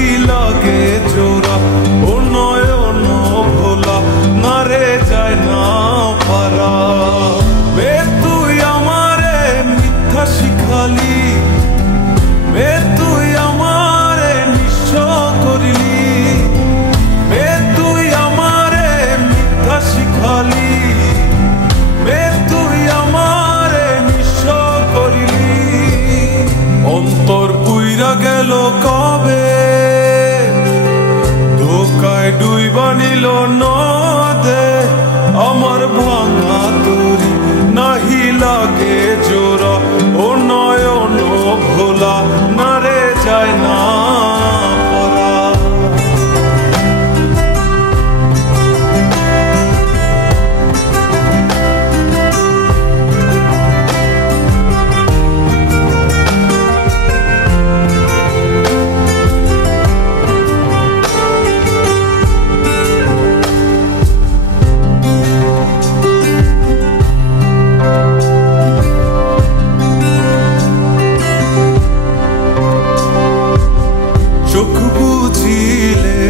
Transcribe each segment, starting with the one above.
নাহি লাগে জোড়া ও নয়ন ভোলা না রে যায় না পারা বে তুই আমারে মিথ্যা শিখালি বে তুই আমারে নিঃস্ব করিলি বে তুই আমারে মিথ্যা শিখালি বে তুই আমারে নিঃস্ব করিলি অন্তর পুইরা গেল কবে ধোকায় ডুইবা নিল নদে আমার ভাঙা তরি নাহি লাগে জোড়া ও নয়ন ভোলা না রে যায় না পরা চোখ বুঝিলে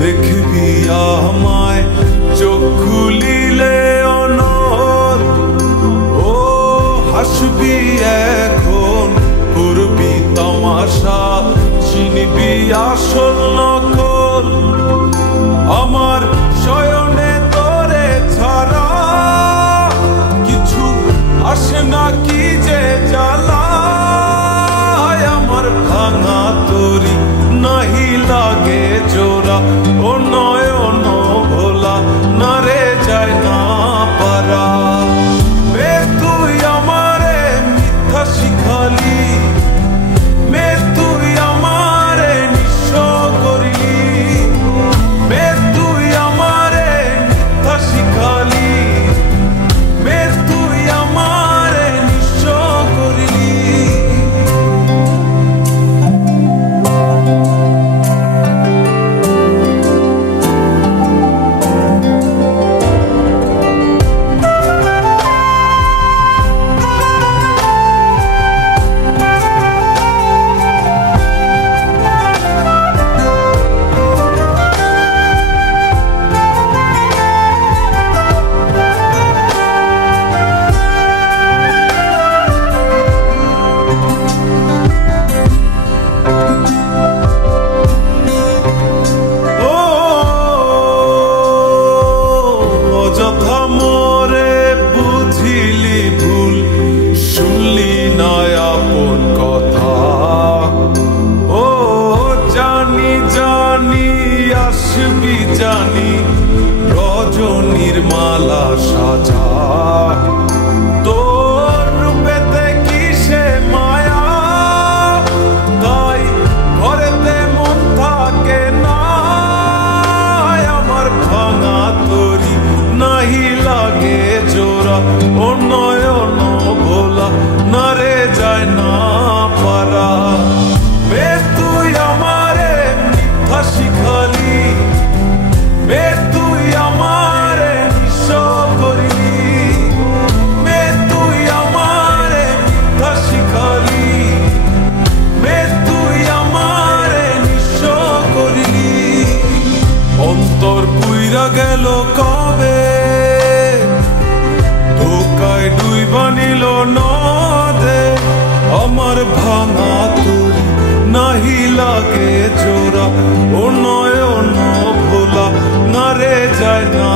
দেখবি আমায় চোখ খুলিলে অনর ও হাসবি এখন করবি তামাশা চিনবি আসল নকল আমার শয়নে তোরে ছাড়া কিছু আসে না কি যে জ্বালা আমার ভাঙা তরি নাহি লাগে জোড়া ও নয়ন ভোলা না রে যায় না পারা বে তুই আমারে মিথ্যা শিখালি বে তুই আমারে নিঃস্ব করিলি বে তুই আমারে মিথ্যা শিখালি বে তুই আমারে নিঃস্ব করিলি অযথা মোরে বুঝিলি ভুল শুনলি না আপন কথা ও জানি জানি আসবি জানি রজনীর মালা সাজা তোর রূপেতে কিসে মায়া তাই ঘরেতে মন থাকে না আমার ভাঙা তরি নাহি লাগে জোড়া ও নয়ন ভোলা না রে যায় না পারা বে তুই আমারে মিথ্যা শিখালি বে তুই আমারে নিঃস্ব করিলি বে তুই আমারে মিথ্যা শিখালি বে তুই আমারে নিঃস্ব করিলি অন্তর পুইরা গেল কবে ধোকায় ডুইবা নিল নদে আমার ভাঙা তরি নাহি লাগে জোড়া ও নয়ন ভোলা না রে যায় না